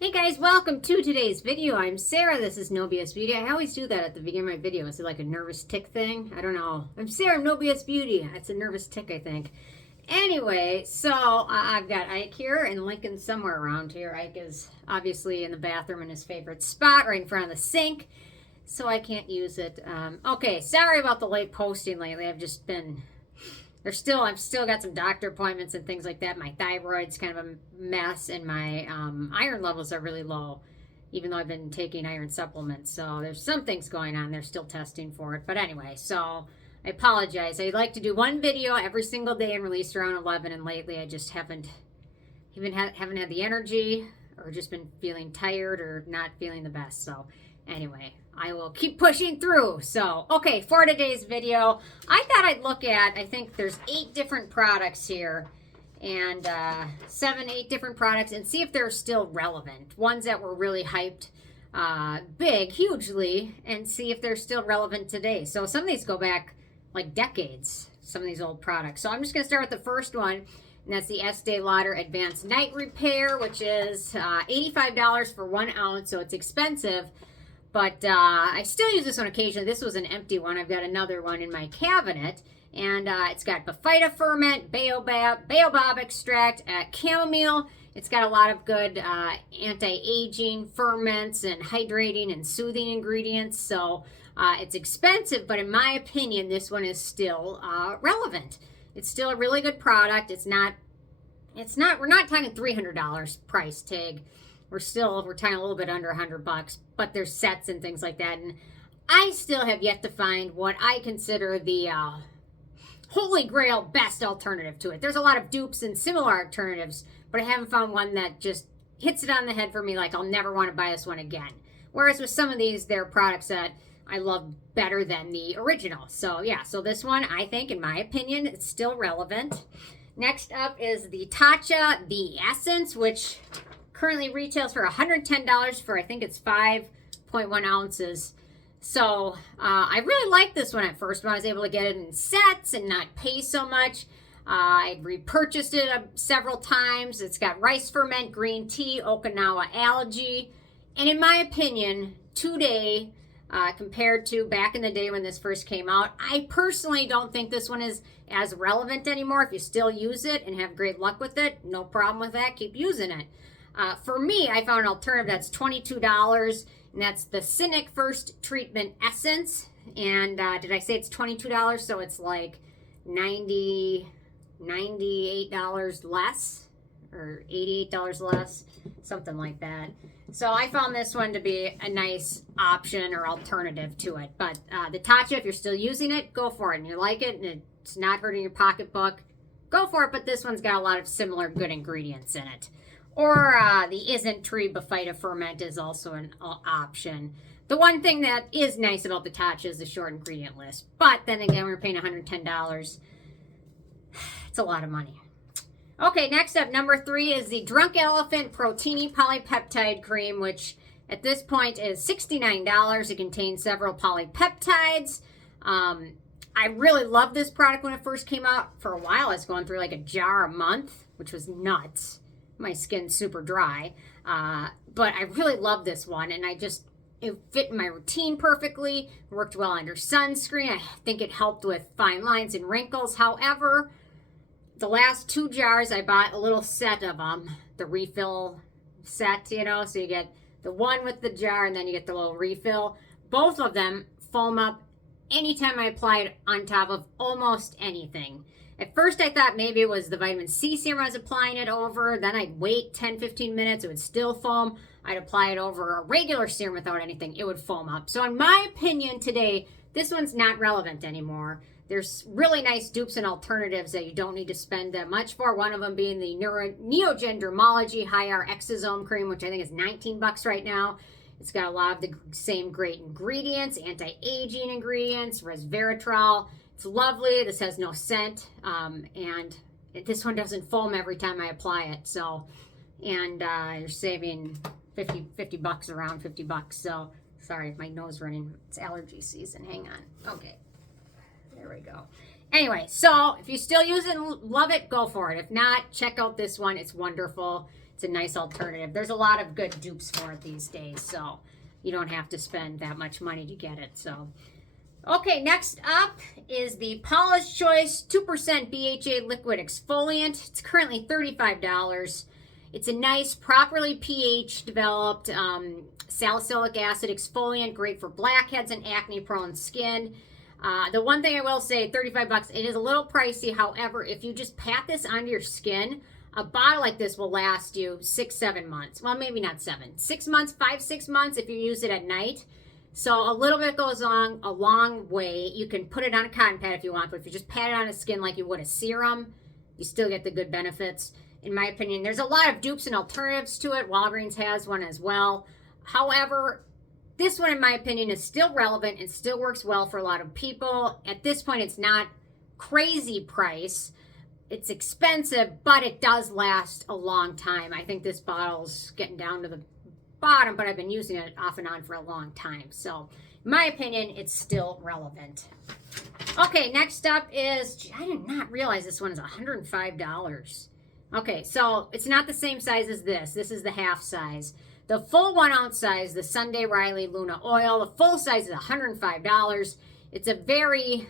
Hey guys, welcome to today's video. I'm Sarah. This is No BS Beauty. I always do that at the beginning of my video. Is it like a nervous tick thing? I don't know. I'm Sarah, No BS Beauty. It's a nervous tick, I think. Anyway, so I've got Ike here and Lincoln somewhere around here. Ike is obviously in the bathroom in his favorite spot, right in front of the sink, so I can't use it. Okay, sorry about the late posting lately. I've just been... I've still got some doctor appointments and things like that. My thyroid's kind of a mess, and my iron levels are really low, even though I've been taking iron supplements. So there's some things going on. They're still testing for it. But anyway, so I apologize. I like to do one video every single day and release around 11, and lately I just haven't had the energy, or just been feeling tired or not feeling the best. So anyway, I will keep pushing through. So, okay, for today's video, I thought I'd look at, I think there's 8 different products here, and 8 different products, and see if they're still relevant. Ones that were really hyped hugely, and see if they're still relevant today. So some of these go back like decades, some of these old products. So I'm just going to start with the first one, and that's the Estee Lauder Advanced Night Repair, which is $85 for 1 ounce, so it's expensive. But I still use this one occasionally. This was an empty one. I've got another one in my cabinet. And it's got Bifida Ferment, Baobab Extract, Chamomile. It's got a lot of good anti-aging ferments and hydrating and soothing ingredients. So it's expensive, but in my opinion, this one is still relevant. It's still a really good product. We're not talking $300 price tag. We're talking a little bit under $100, but there's sets and things like that. And I still have yet to find what I consider the holy grail best alternative to it. There's a lot of dupes and similar alternatives, but I haven't found one that just hits it on the head for me, like I'll never want to buy this one again. Whereas with some of these, they're products that I love better than the original. So yeah, so this one, I think, in my opinion, it's still relevant. Next up is the Tatcha The Essence, which currently retails for $110 for, I think it's 5.1 ounces. So I really liked this one at first when I was able to get it in sets and not pay so much. I repurchased it several times. It's got rice ferment, green tea, Okinawa algae. And in my opinion, today, compared to back in the day when this first came out, I personally don't think this one is as relevant anymore. If you still use it and have great luck with it, no problem with that. Keep using it. For me, I found an alternative that's $22, and that's the Cynic First Treatment Essence. And did I say it's $22? So it's like $98 less, or $88 less, something like that. So I found this one to be a nice option or alternative to it. But the Tatcha, if you're still using it, go for it. And you like it, and it's not hurting your pocketbook, go for it. But this one's got a lot of similar good ingredients in it. Or the Isn't Tree Bifida Ferment is also an option. The one thing that is nice about the Tatcha is the short ingredient list. But then again, we're paying $110. It's a lot of money. Okay, next up, number 3 is the Drunk Elephant Proteini Polypeptide Cream, which at this point is $69. It contains several polypeptides. I really loved this product when it first came out. For a while, I was going through like a jar a month, which was nuts. My skin's super dry, but I really love this one, and it fit in my routine perfectly, worked well under sunscreen. I think it helped with fine lines and wrinkles. However, the last 2 jars, I bought a little set of them, the refill set, so you get the one with the jar, and then you get the little refill. Both of them foam up anytime I apply it on top of almost anything. At first, I thought maybe it was the vitamin C serum I was applying it over. Then I'd wait 10-15 minutes. It would still foam. I'd apply it over a regular serum without anything. It would foam up. So in my opinion today, this one's not relevant anymore. There's really nice dupes and alternatives that you don't need to spend that much for. One of them being the Neogen Dermology High-R Exosome Cream, which I think is $19 right now. It's got a lot of the same great ingredients, anti-aging ingredients, resveratrol. It's lovely. This has no scent, and this one doesn't foam every time I apply it. So, and you're saving $50, around $50. So, sorry, my nose running. It's allergy season. Hang on. Okay, there we go. Anyway, so if you still use it and love it, go for it. If not, check out this one. It's wonderful. it's a nice alternative. There's a lot of good dupes for it these days, so you don't have to spend that much money to get it. So, okay, next up is the Paula's Choice 2% BHA liquid exfoliant. It's currently $35. It's a nice, properly pH developed salicylic acid exfoliant, great for blackheads and acne prone skin. The one thing I will say, 35 bucks, it is a little pricey. However, if you just pat this onto your skin, a bottle like this will last you 6-7 months. Well, maybe not 7. 6 months, 5-6 months if you use it at night. So a little bit goes on a long way. You can put it on a cotton pad if you want, but if you just pat it on the skin like you would a serum, you still get the good benefits. In my opinion, there's a lot of dupes and alternatives to it. Walgreens has one as well. However, this one, in my opinion, is still relevant and still works well for a lot of people. At this point, it's not crazy price. It's expensive, but it does last a long time. I think this bottle's getting down to the bottom, but I've been using it off and on for a long time. So, in my opinion, it's still relevant. Okay, next up is, I did not realize this one is $105. Okay, so it's not the same size as this. This is the half size. The full 1 ounce size, the Sunday Riley Luna Oil, the full size is $105. It's a very,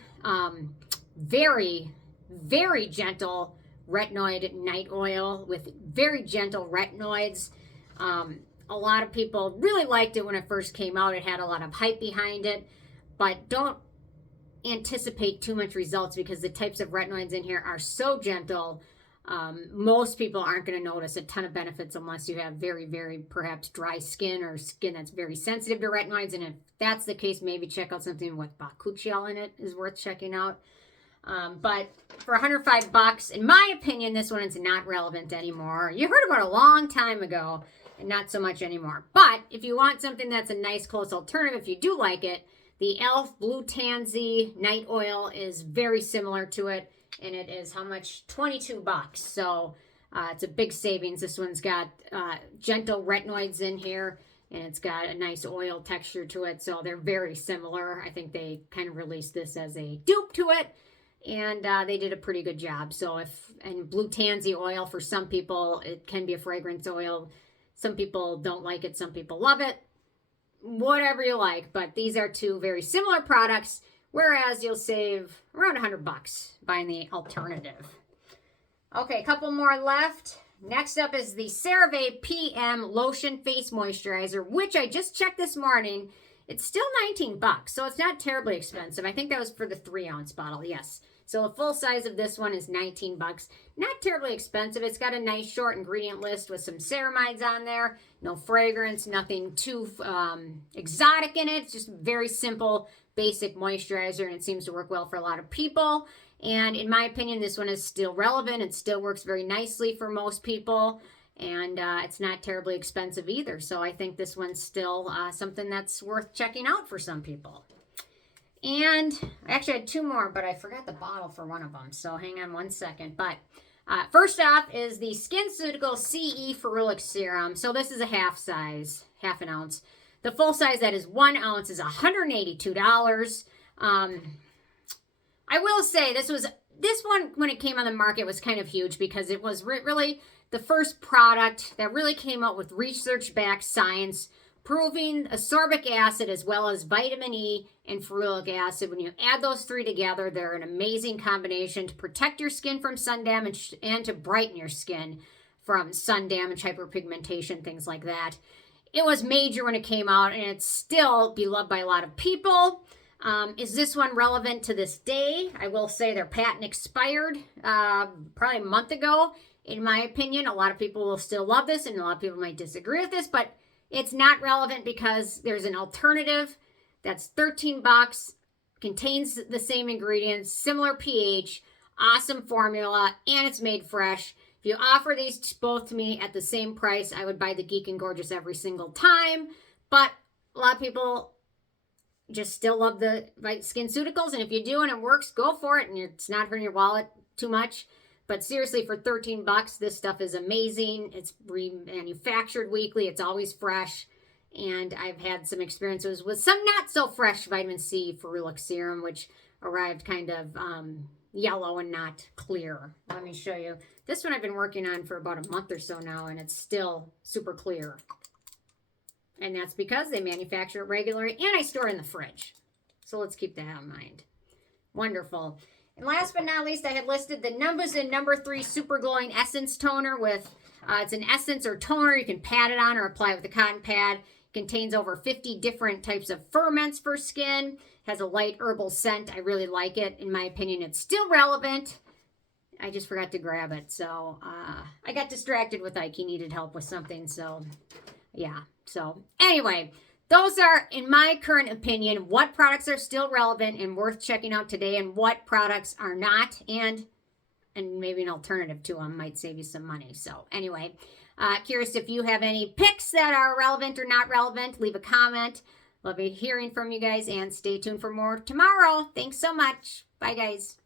very gentle retinoid night oil with very gentle retinoids. A lot of people really liked it when it first came out. It had a lot of hype behind it, but don't anticipate too much results because the types of retinoids in here are so gentle. Most people aren't going to notice a ton of benefits unless you have very, very perhaps dry skin or skin that's very sensitive to retinoids. And if that's the case, maybe check out something with bakuchiol in it is worth checking out. But for 105 bucks, in my opinion, this one is not relevant anymore. You heard about it a long time ago and not so much anymore. But if you want something that's a nice close alternative, if you do like it, the e.l.f. Blue Tansy Night Oil is very similar to it. And it is how much? 22 bucks. So it's a big savings. This one's got gentle retinoids in here, and it's got a nice oil texture to it. So they're very similar. I think they kind of released this as a dupe to it, and they did a pretty good job. So and Blue Tansy oil, for some people, it can be a fragrance oil. Some people don't like it. Some people love it. Whatever you like. But these are two very similar products, whereas you'll save around 100 bucks buying the alternative. Okay, a couple more left. Next up is the CeraVe PM Lotion Face Moisturizer, which I just checked this morning. It's still 19 bucks, so it's not terribly expensive. I think that was for the 3 ounce bottle, yes. So the full size of this one is 19 bucks. Not terribly expensive. It's got a nice short ingredient list with some ceramides on there. No fragrance, nothing too exotic in it. It's just very simple, basic moisturizer, and it seems to work well for a lot of people. And in my opinion, this one is still relevant. It still works very nicely for most people, and it's not terribly expensive either. So I think this one's still something that's worth checking out for some people. And I actually had 2 more, but I forgot the bottle for one of them. So hang on 1 second. But first off is the SkinCeutical CE Ferulic Serum. So this is a half size, half an ounce. The full size, that is 1 ounce, is $182. I will say this one, when it came on the market, was kind of huge because it was really the first product that really came out with research-backed science proving ascorbic acid as well as vitamin E and ferulic acid. When you add those 3 together, they're an amazing combination to protect your skin from sun damage and to brighten your skin from sun damage, hyperpigmentation, things like that. It was major when it came out, and it's still beloved by a lot of people. Is this one relevant to this day? I will say their patent expired probably a month ago. In my opinion, a lot of people will still love this, and a lot of people might disagree with this, but it's not relevant because there's an alternative that's 13 bucks, contains the same ingredients, similar pH, awesome formula, and it's made fresh. If you offer these both to me at the same price, I would buy the Geek and Gorgeous every single time. But a lot of people just still love the SkinCeuticals, and if you do and it works, go for it, and it's not hurting your wallet too much. But seriously, for 13 bucks, this stuff is amazing. It's remanufactured weekly. It's always fresh. And I've had some experiences with some not so fresh vitamin C Ferulic Serum, which arrived kind of yellow and not clear. Let me show you. This one I've been working on for about a month or so now, and it's still super clear. And that's because they manufacture it regularly, and I store it in the fridge. So let's keep that in mind. Wonderful. And last but not least, I had listed the number 3 Super Glowing Essence Toner with, it's an essence or toner. You can pat it on or apply it with a cotton pad. It contains over 50 different types of ferments for skin. Has a light herbal scent. I really like it. In my opinion, it's still relevant. I just forgot to grab it. So I got distracted with Ike. He needed help with something. So yeah. So anyway, those are, in my current opinion, what products are still relevant and worth checking out today and what products are not, and maybe an alternative to them might save you some money. So anyway, curious if you have any picks that are relevant or not relevant. Leave a comment. Love hearing from you guys, and stay tuned for more tomorrow. Thanks so much. Bye, guys.